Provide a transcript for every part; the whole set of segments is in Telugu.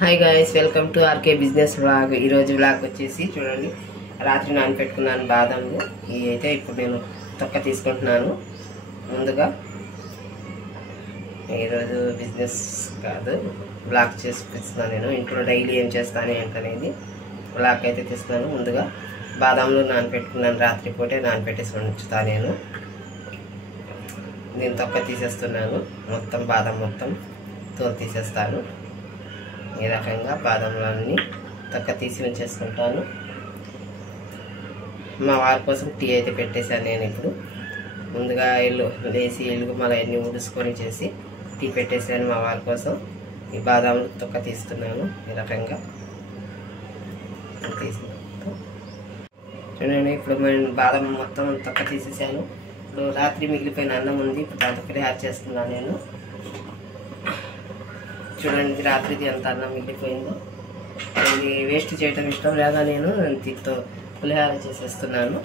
Hi guys, welcome to RK business vlog. ఈరోజు వ్లాగ్ వచ్చేసి చూడండి, రాత్రి నానబెట్టుకున్నాను బాదంలు. ఇవి అయితే ఇప్పుడు నేను తొక్క తీసుకుంటున్నాను. ముందుగా ఈరోజు బిజినెస్ కాదు, వ్లాగ్ చేస్తున్నాను. నేను ఇంట్లో డైలీ ఏం చేస్తాను ఏంటనేది వ్లాగ్ అయితే తీస్తున్నాను. ముందుగా బాదంలు నానబెట్టుకున్నాను, రాత్రి పూటే నానబెట్టేసి ఉంచుతాను. నేను తొక్క తీసేస్తున్నాను. మొత్తం బాదం మొత్తం తోలు తీసేస్తాను. ఈ రకంగా బాదంలన్నీ తొక్క తీసి ఉంచేసుకుంటాను. మా వారి కోసం టీ అయితే పెట్టేశాను. నేను ఇప్పుడు ముందుగా ఇల్లు మళ్ళీ అన్నీ ఊడుసుకొని చేసి టీ పెట్టేశాను మా వారి కోసం. ఈ బాదాంలు తొక్క తీస్తున్నాను. ఈ రకంగా చూడండి, ఇప్పుడు నేను బాదం మొత్తం తొక్క తీసేసాను. ఇప్పుడు రాత్రి మిగిలిపోయిన అన్నం ఉంది, ఇప్పుడు దాంతో పులిహార చేస్తున్నాను నేను. చూడండి, రాత్రిది ఎంత అన్నం మిగిలిపోయిందో. ఇది వేస్ట్ చేయటం ఇష్టం లేక నేను దీంతో పులిహార చేసేస్తున్నాను.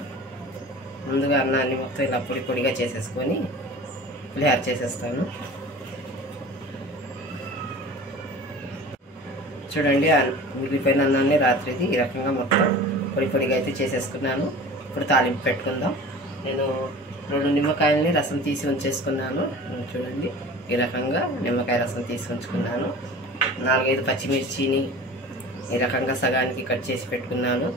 ముందుగా అన్నాన్ని మొత్తం ఇలా పొడి పొడిగా చేసేసుకొని పులిహార చేసేస్తాను. చూడండి, మిగిలిపోయిన అన్నాన్ని రాత్రిది ఈ రకంగా మొత్తం పొడి పొడిగా అయితే చేసేసుకున్నాను. ఇప్పుడు తాలింపు పెట్టుకుందాం. నేను 2 నిమ్మకాయలని రసం తీసి ఉంచేసుకున్నాను. చూడండి, ఈ రకంగా నిమ్మకాయ రసం తీసి ఉంచుకున్నాను. 4-5 పచ్చిమిర్చిని ఈ రకంగా సగానికి కట్ చేసి పెట్టుకున్నాను.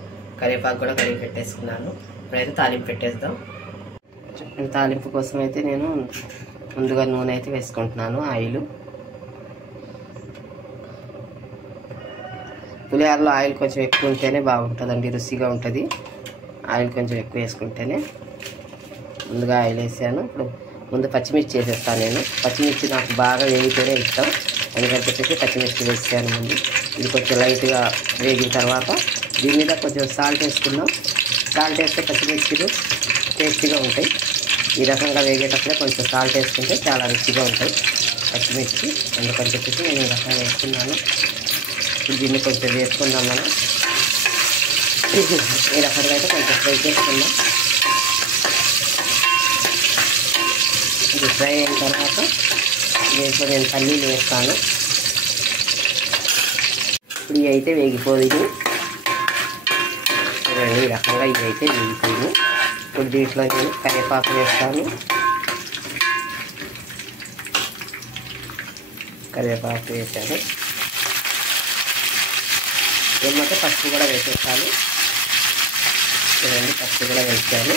కరివేపాకు కూడా కడిగి పెట్టేసుకున్నాను. ఇప్పుడైతే తాలింపు పెట్టేద్దాం. తాలింపు కోసం అయితే నేను ముందుగా నూనె అయితే వేసుకుంటున్నాను. ఆయిల్, పులిహోరలో ఆయిల్ కొంచెం ఎక్కువ ఉంటేనే బాగుంటుందండి, రుచిగా ఉంటుంది. ఆయిల్ కొంచెం ఎక్కువ వేసుకుంటేనే. ముందుగా ఆయిల్ వేసాను. ఇప్పుడు ముందు పచ్చిమిర్చి వేసేస్తాను నేను. పచ్చిమిర్చి నాకు బాగా వేగితేనే ఇష్టం, అందుకని చెప్పేసి పచ్చిమిర్చి వేసాను ముందు. ఇది కొంచెం లైట్గా వేగిన తర్వాత దీని మీద కొంచెం సాల్ట్ వేసుకుందాం. సాల్ట్ వేస్తే పచ్చిమిర్చిలు టేస్టీగా ఉంటాయి. ఈ రకంగా వేగేటప్పుడే కొంచెం సాల్ట్ వేసుకుంటే చాలా రుచిగా ఉంటాయి పచ్చిమిర్చి. అందుకని చెప్పేసి నేను ఈ రకంగా వేసుకున్నాను. ఇప్పుడు దీన్ని కొంచెం వేసుకుందాం మనం. ఈ రకంగా అయితే కొంచెం ఫ్రై చేసుకుందాం. ఇది ఫ్రై అయిన తర్వాత దీంట్లో నేను పల్లీలు వేస్తాను. ఇప్పుడు ఇవి అయితే వేగిపోయింది. చూడండి, ఈ రకంగా ఇవి అయితే వేగిపోయింది. ఇప్పుడు దీంట్లో నేను కరివేపాకు వేస్తాను. కరివేపాకు వేసాను. ఏమంటే పసుపు కూడా వేసేస్తాను. చూడండి, పసుపు కూడా వేసాను.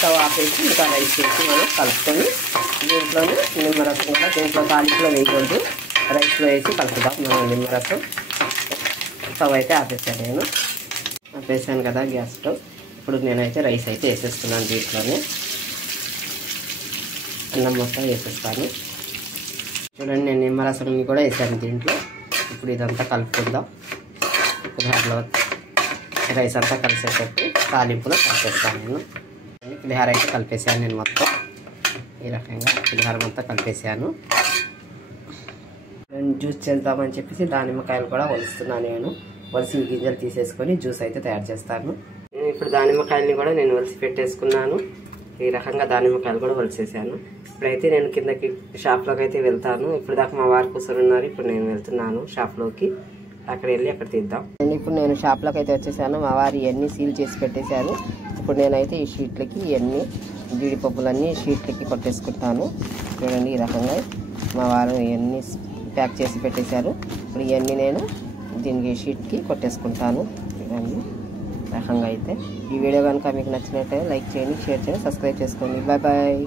స్టవ్ ఆపేసి ఇంకా రైస్ వేసి మనం కలుపుకొని దీంట్లోనే నిమ్మరసం కూడా దీంట్లో తాలింపులో వేయకూడదు, రైస్లో వేసి కలుపుదాం మనం నిమ్మరసం. స్టవ్ అయితే ఆపేసాను. నేను ఆపేసాను కదా గ్యాస్ స్టవ్. ఇప్పుడు నేనైతే రైస్ అయితే వేసేస్తున్నాను. దీంట్లోనే అన్నం మొత్తం వేసేస్తాను. చూడండి, నేను నిమ్మరసం కూడా వేసాను దీంట్లో. ఇప్పుడు ఇదంతా కలుపుకుందాం. పులిహోరలో రైస్ అంతా కలిసేటట్టు తాలింపులో కలిపేస్తాను నేను. పులిహోర అయితే కలిపేసాను నేను మొత్తం. ఈ రకంగా పులిహోర మొత్తం కలిపేసాను. నేను జ్యూస్ చేద్దామని చెప్పేసి దానిమ్మకాయలు కూడా ఒలుస్తున్నాను. నేను ఒలిసి గింజలు తీసేసుకొని జ్యూస్ అయితే తయారు చేస్తాను. నేను ఇప్పుడు దానిమ్మకాయలని కూడా నేను ఒలిసి పెట్టేసుకున్నాను. ఈ రకంగా దానిమ్మకాయలు కూడా ఒలిసేసాను. ఇప్పుడైతే నేను కిందకి షాప్లోకి అయితే వెళ్తాను. ఇప్పుడు దాకా మా వారు కూర్చొని ఉన్నారు. ఇప్పుడు నేను వెళ్తున్నాను షాప్లోకి. అక్కడ వెళ్ళి అక్కడ తీద్దాం. ఇప్పుడు నేను షాప్లోకి అయితే వచ్చేసాను. మా వారు ఇవన్నీ సీల్ చేసి పెట్టేశాను. ఇప్పుడు నేనైతే ఈ షీట్లకి ఇవన్నీ జీడిపప్పులన్నీ షీట్లకి కొట్టేసుకుంటాను. చూడండి, ఈ రకంగా మా వారు ఇవన్నీ ప్యాక్ చేసి పెట్టేశారు. ఇప్పుడు ఇవన్నీ నేను దీనికి షీట్కి కొట్టేసుకుంటాను. చూడండి, రకంగా అయితే. ఈ వీడియో కనుక మీకు నచ్చినట్లయితే లైక్ చేయండి, షేర్ చేయండి, సబ్స్క్రైబ్ చేసుకోండి. Bye bye.